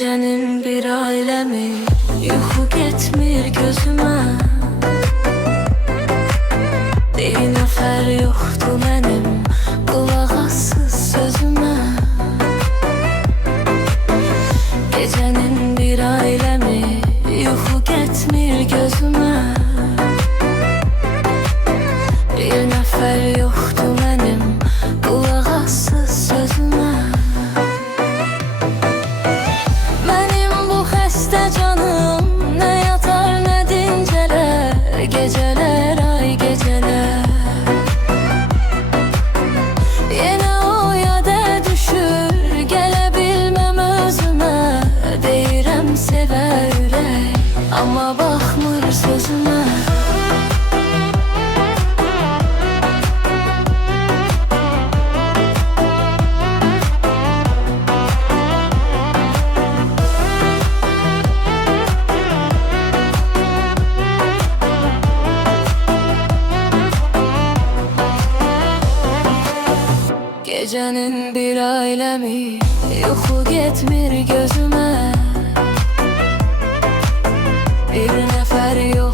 Gecenin bir alemi, yuxu getmir gözümə. Bir nəfər yoxdur mənim qulaq assız sözümə. Gecenin bir alemi, yuxu getmir gözümə. Bir nəfər yoxdur mənim qulaq assız sözümə. Geceler ay geceler, yine o yada düşür, gelebilmem özüme. Deyirəm sevər ürək, amma baxmır sözümə. Gecenin bir alemi, yuxu getmir gözümə. Bir nəfər yox